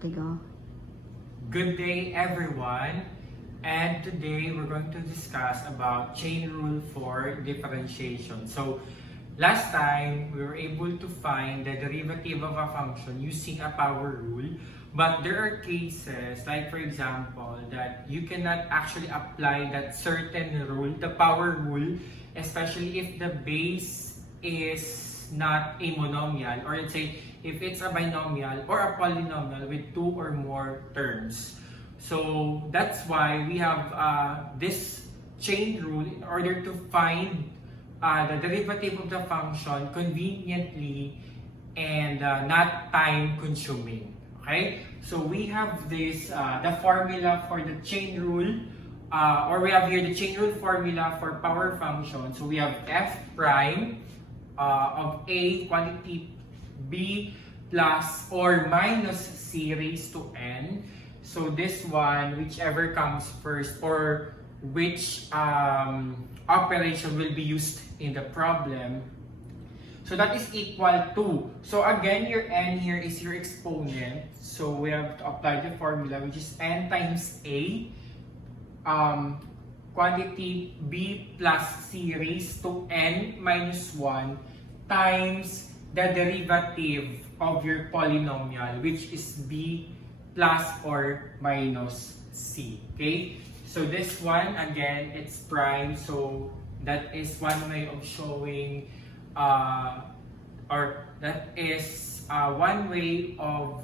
Okay, go. Good day, everyone. And today we're going to discuss about chain rule for differentiation. So last time we were able to find the derivative of a function using a power rule, but there are cases like, for example, that you cannot actually apply that certain rule, the power rule, especially if the base is not a monomial, or let's say if it's a binomial or a polynomial with two or more terms. So that's why we have this chain rule in order to find the derivative of the function conveniently and not time consuming. Okay, so we have this the formula for the chain rule, or we have here the chain rule formula for power function. So we have f prime of a quantity b plus or minus c raised to n. So this one, whichever comes first, or which operation will be used in the problem. So that is equal to, so again, your n here is your exponent. So we have to apply the formula, which is n times a quantity b plus c raised to n minus 1 times the derivative of your polynomial, which is b plus or minus c. Okay? So this one, again, it's prime. So that is one way of showing, or that is one way of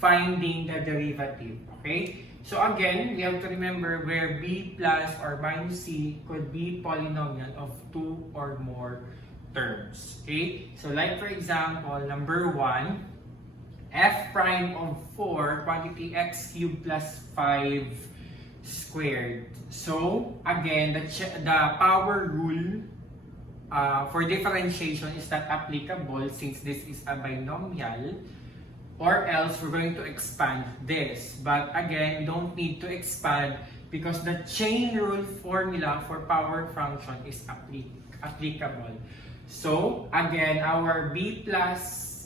finding the derivative. Okay? So again, we have to remember where b plus or minus c could be polynomial of two or more terms. Okay? So like for example, number 1, f prime of 4 quantity x cubed plus 5 squared. So again, the power rule for differentiation is not applicable since this is a binomial, or else we're going to expand this. But again, we don't need to expand because the chain rule formula for power function is applicable. So again, our b plus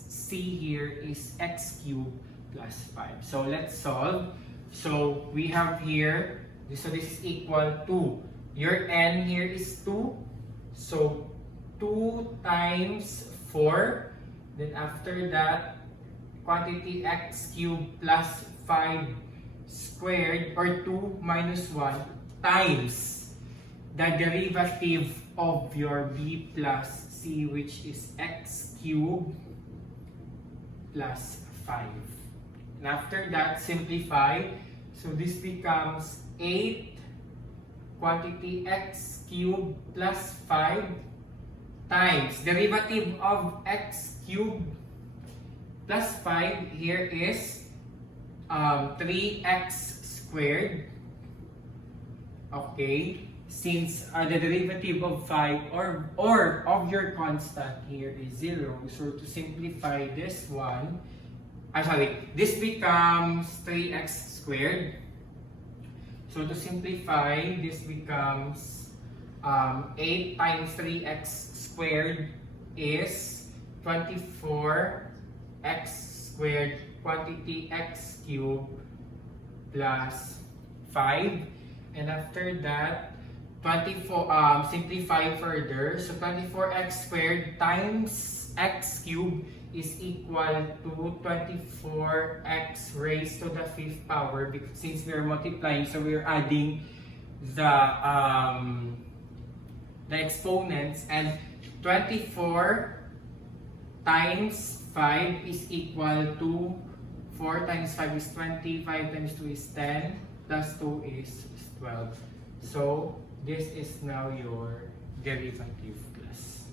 c here is x cubed plus 5. So let's solve. So we have here, so this is equal to, your n here is 2. So 2 times 4. Then after that, quantity x cubed plus 5 squared, or 2 minus 1 times the derivative of your b plus c, which is x cubed plus 5. And after that, simplify. So this becomes 8 quantity x cubed plus 5 times derivative of x cubed plus 5 here is 3x squared. Okay, since the derivative of 5 or of your constant here is 0, so to simplify this one, this becomes 3x squared. So to simplify, this becomes 8 times 3x squared is 24x squared quantity x cubed plus 5. And after that, 24, simplify further. So 24x squared times x cubed is equal to 24x raised to the 5th power, because since we are multiplying, so we are adding the exponents, and 24 times 5 is equal to 4 times 5 is 20, 5 times 2 is 10, plus 2 is 12. So this is now your derivative class.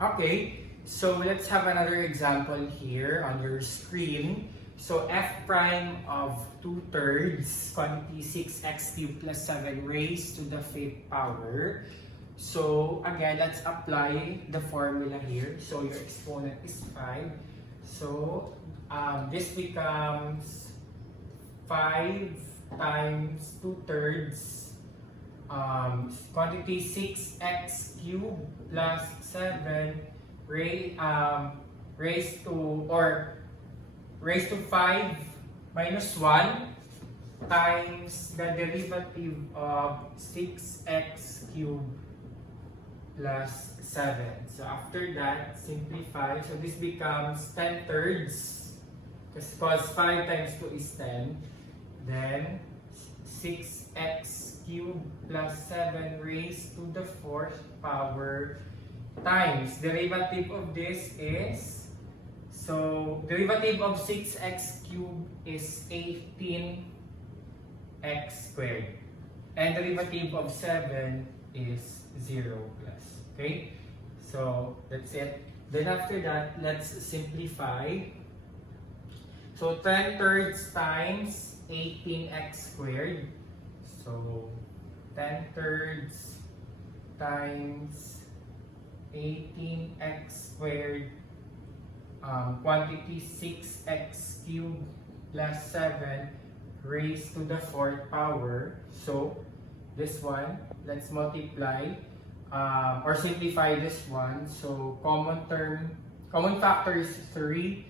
Okay, so let's have another example here on your screen. So f prime of 2/3 quantity 6x cubed plus 7 raised to the 5th power. So again, let's apply the formula here. So your exponent is 5. So this becomes 5 times 2/3 quantity 6x cubed plus 7 raised to, or raised to 5 minus 1 times the derivative of 6x cubed plus 7. So after that, simplify. So this becomes 10 thirds. Because 5 times 2 is 10. Then 6x cubed plus 7 raised to the 4th power times. Derivative of this is, so derivative of 6x cubed is 18x squared. And derivative of 7 is 0 plus. Okay? So that's it. Then after that, let's simplify. So 10 thirds times 18x squared. So 10 thirds times 18x squared, quantity 6x cubed plus 7 raised to the 4th power. So this one, let's multiply or simplify this one. So common factor is 3.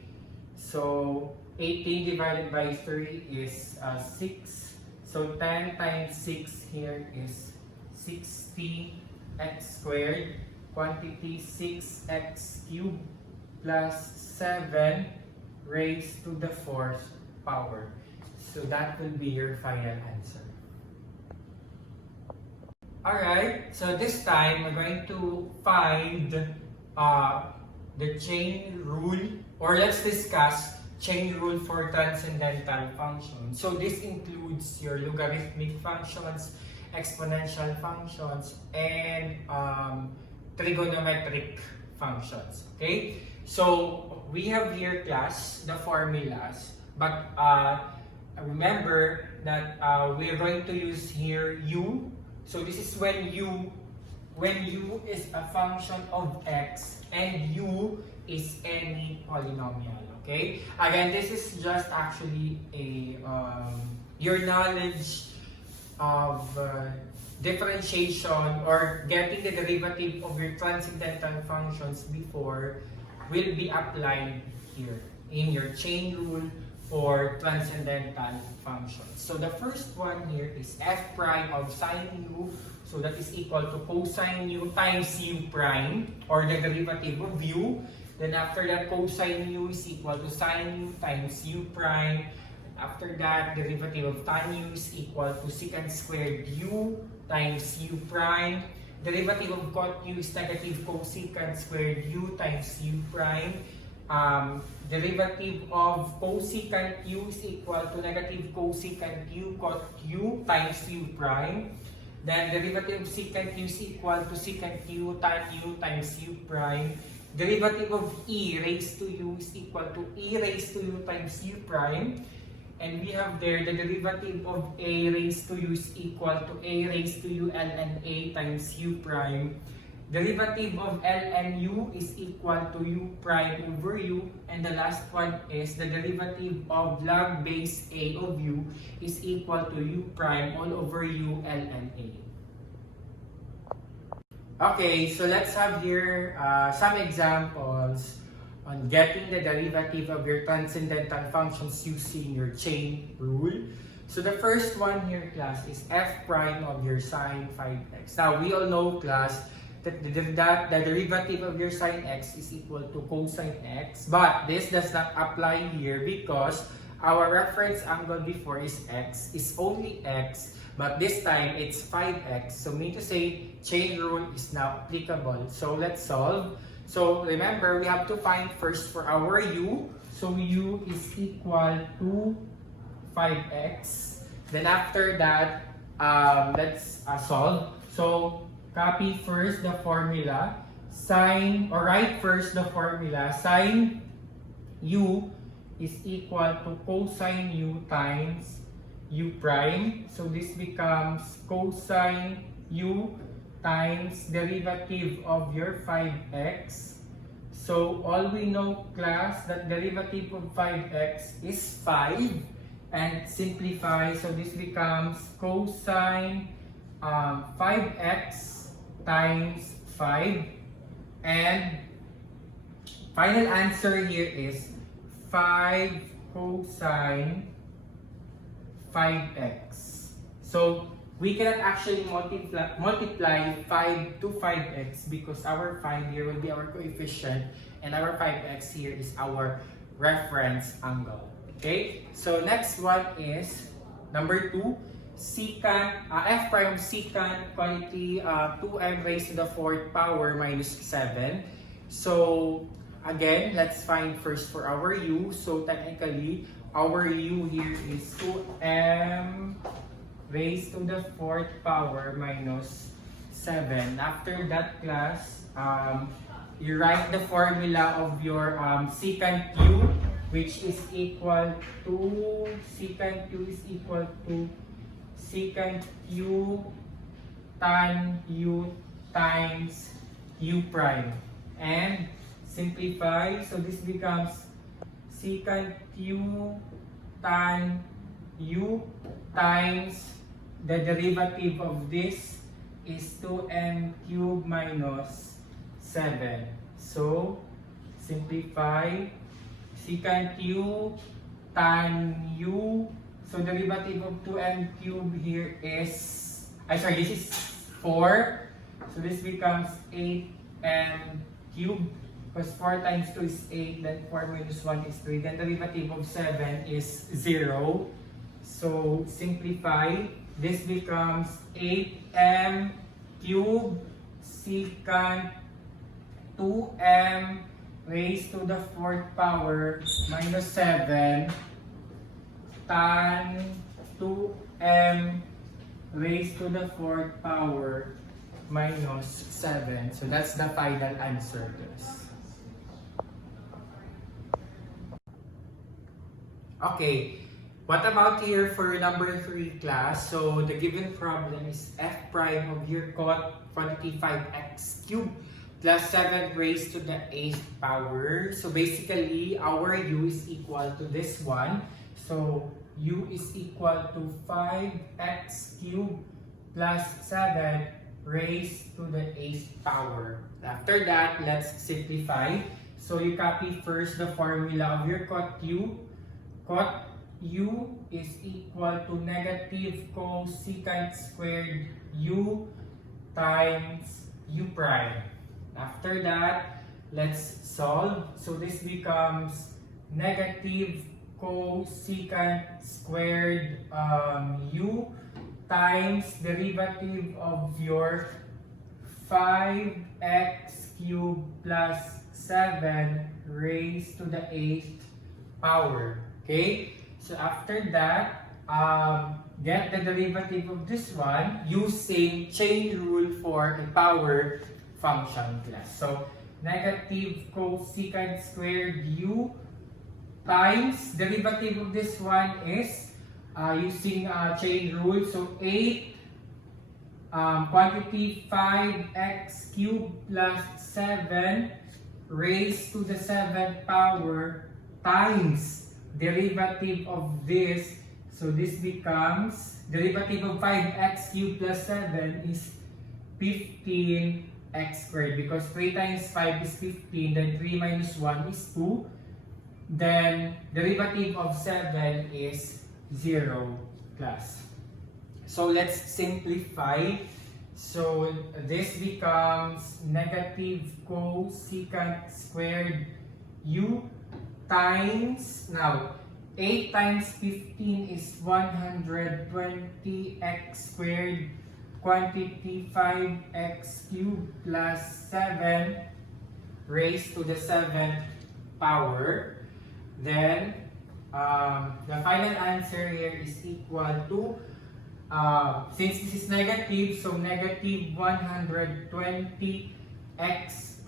So 18 divided by 3 is 6. So 10 times 6 here is 60x squared, quantity 6x cubed plus 7 raised to the 4th power. So that will be your final answer. Alright, so this time we're going to find the chain rule, or let's discuss chain rule for transcendental functions. So this includes your logarithmic functions, exponential functions, and trigonometric functions. Okay? So we have here, class, the formulas, but remember that we are going to use here u. So this is when u is a function of x and u is any polynomial. Okay? Again, this is just actually a your knowledge of differentiation or getting the derivative of your transcendental functions before will be applied here in your chain rule for transcendental functions. So the first one here is f prime of sine u. So that is equal to cosine u times u prime, or the derivative of u. Then after that, cosine u is equal to sine u times u prime. After that, derivative of tan u is equal to secant squared u times u prime. Derivative of cot u is negative cosecant squared u times u prime. Derivative of cosecant u is equal to negative cosecant u cot u times u prime. Then derivative of secant u is equal to secant u tan u times u prime. Derivative of e raised to u is equal to e raised to u times u prime. And we have there the derivative of a raised to u is equal to a raised to u ln a times u prime. Derivative of ln u is equal to u prime over u. And the last one is the derivative of log base a of u is equal to u prime all over u ln a. Okay, so let's have here some examples on getting the derivative of your transcendental functions using your chain rule. So the first one here, class, is f prime of your sine 5x. Now, we all know, class, that the derivative of your sine x is equal to cosine x. But this does not apply here because our reference angle before is x, is only x. But this time, it's 5x. So, mean to say, chain rule is now applicable. So, let's solve. So, remember, we have to find first for our u. So, u is equal to 5x. Then, after that, let's solve. So, copy first the formula. Write first the formula. Sine u is equal to cosine u times u prime. So this becomes cosine u times derivative of your 5x. So all we know, class, that derivative of 5x is 5. And simplify. So this becomes cosine 5x times 5. And final answer here is 5 cosine 5x. So we cannot actually multiply 5 to 5x because our 5 here will be our coefficient and our 5x here is our reference angle. Okay, so next one is number 2, secant, f prime of secant quantity 2m raised to the 4th power minus 7. So again, let's find first for our u. So technically, our u here is 2m raised to the 4th power minus 7. After that class, you write the formula of your secant u, which is equal to secant u is equal to secant u tan u times u prime. And simplify, so this becomes secant u tan u times the derivative of this is 2m cubed minus 7. So simplify, secant u tan u, so derivative of 2m cubed here is, this is 4. So this becomes 8m cubed because 4 times 2 is 8, then 4 minus 1 is 3, then derivative of 7 is 0. So simplify, this becomes 8m cubed secant 2m raised to the 4th power minus 7 tan 2m raised to the 4th power minus 7. So that's the final answer, guys. Okay, what about here for number 3 class? So the given problem is f prime of your quantity 5x cubed plus 7 raised to the 8th power. So basically, our u is equal to this one. So u is equal to 5x cubed plus 7 raised to the 8th power. After that, let's simplify. So you copy first the formula of your cot u. Cot u is equal to negative cosecant squared u times u prime. After that, let's solve. So this becomes negative cosecant squared u times derivative of your 5x cubed plus 7 raised to the 8th power. Okay, so after that, get the derivative of this one using chain rule for a power function class. So negative cosecant squared u times derivative of this one is using chain rule. So 8 quantity 5x cubed plus 7 raised to the 7th power times derivative of this. So this becomes derivative of 5x cubed plus 7 is 15x squared because 3 times 5 is 15, then 3 minus 1 is 2. Then derivative of 7 is 0 plus. So let's simplify. So this becomes negative cosecant squared u times, now 8 times 15 is 120x squared quantity 5x cubed plus 7 raised to the 7th power. Then the final answer here is equal to, since this is negative, so negative 120x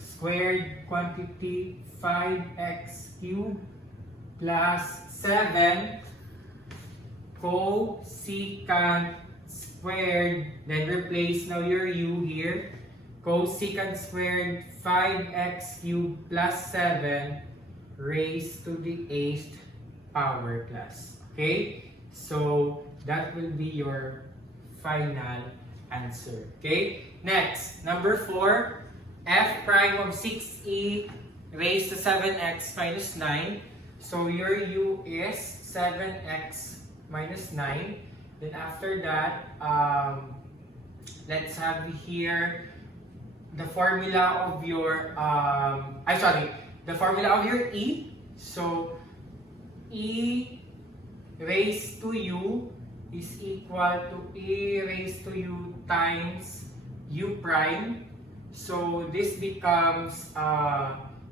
squared quantity 5x cubed plus 7 cosecant squared, then replace now your u here, cosecant squared 5x cubed plus 7 raised to the 8th power class. Okay, so that will be your final answer. Okay, next, number 4, f prime of 6e raised to 7x minus 9. So your u is 7x minus 9. Then after that, let's have here the formula of your, the formula of your e. So e raised to u is equal to e raised to u times u prime. So this becomes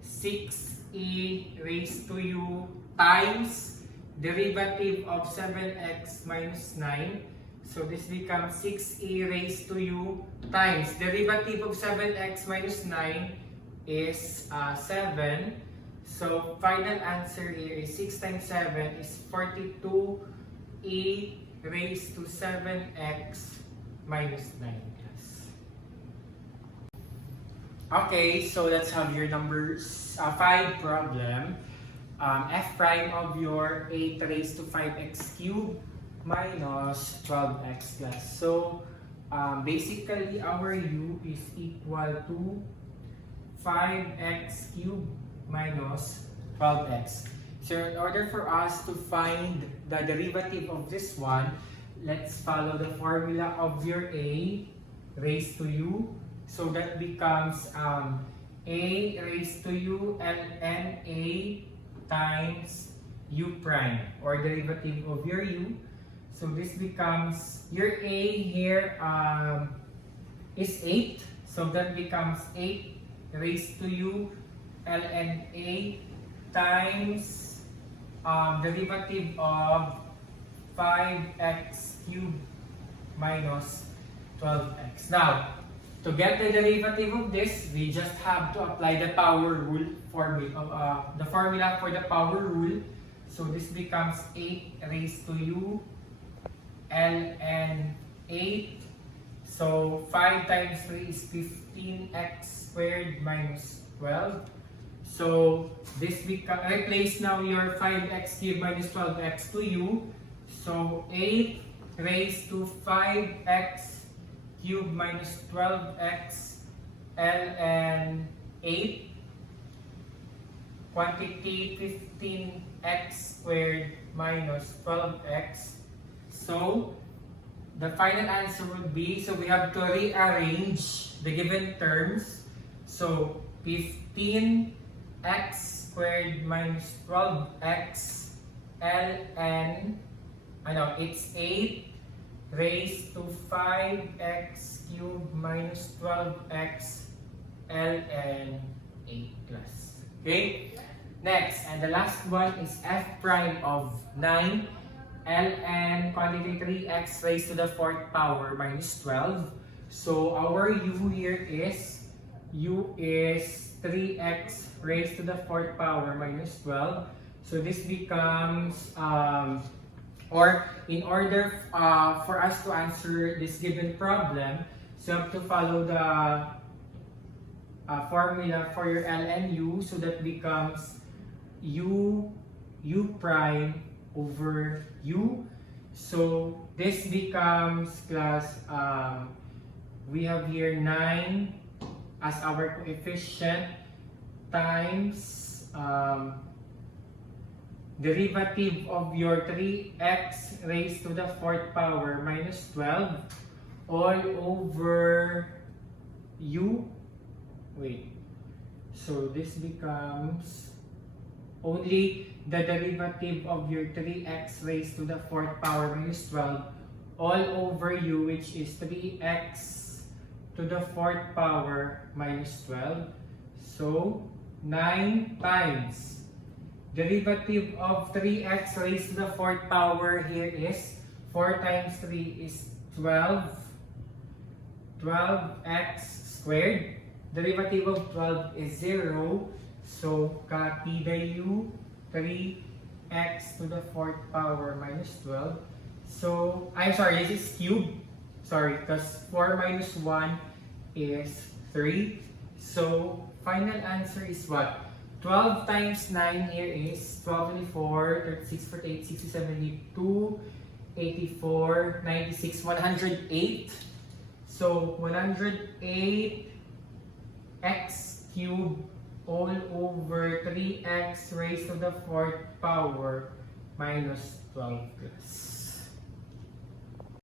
6e raised to u times derivative of 7x minus 9. So this becomes 6e raised to u times derivative of 7x minus 9 is 7. So final answer here is 6 times 7 is 42e raised to 7x minus 9. Okay, so let's have your number 5 problem. F prime of your 8 raised to 5x cubed minus 12x plus. So basically our u is equal to 5x cubed minus 12x. So in order for us to find the derivative of this one, let's follow the formula of your a raised to u. So that becomes a raised to u ln a times u prime, or derivative of your u. So this becomes, your a here is 8. So that becomes 8 raised to u ln a times derivative of 5x cubed minus 12x. Now, to get the derivative of this, we just have to apply the power rule formula, the formula for the power rule. So this becomes 8 raised to u ln 8. So 5 times 3 is 15x squared minus 12. So this becomes, replace now your 5x cubed minus 12x to u. So 8 raised to 5x cubed minus 12x ln 8, quantity 15x squared minus 12x. So the final answer would be, so we have to rearrange the given terms. So 15x squared minus 12x ln, it's 8 raised to 5x cubed minus 12x ln 8 plus. Okay? Next, and the last one is f prime of 9 ln quantity 3x raised to the 4th power minus 12. So our u here is, u is 3x raised to the 4th power minus 12. So this becomes, or in order for us to answer this given problem, so you have to follow the formula for your ln u. So that becomes u prime over u. So this becomes plus, we have here 9 as our coefficient times derivative of your 3x raised to the 4th power minus 12 all over u. So this becomes only the derivative of your 3x raised to the 4th power minus 12 all over u, which is 3x to the 4th power minus 12. So 9 times derivative of 3x raised to the 4th power here is 4 times 3 is 12. 12x squared. Derivative of 12 is 0. So copy the u, 3x to the 4th power minus 12. So, I'm sorry, this is cube. Sorry, because 4 minus 1 is 3. So, final answer is what? 12 times 9 here is 12, 24, 36, 48, 67, 82, 84, 96, 108. So 108 x cubed all over 3x raised to the 4th power minus 12 plus.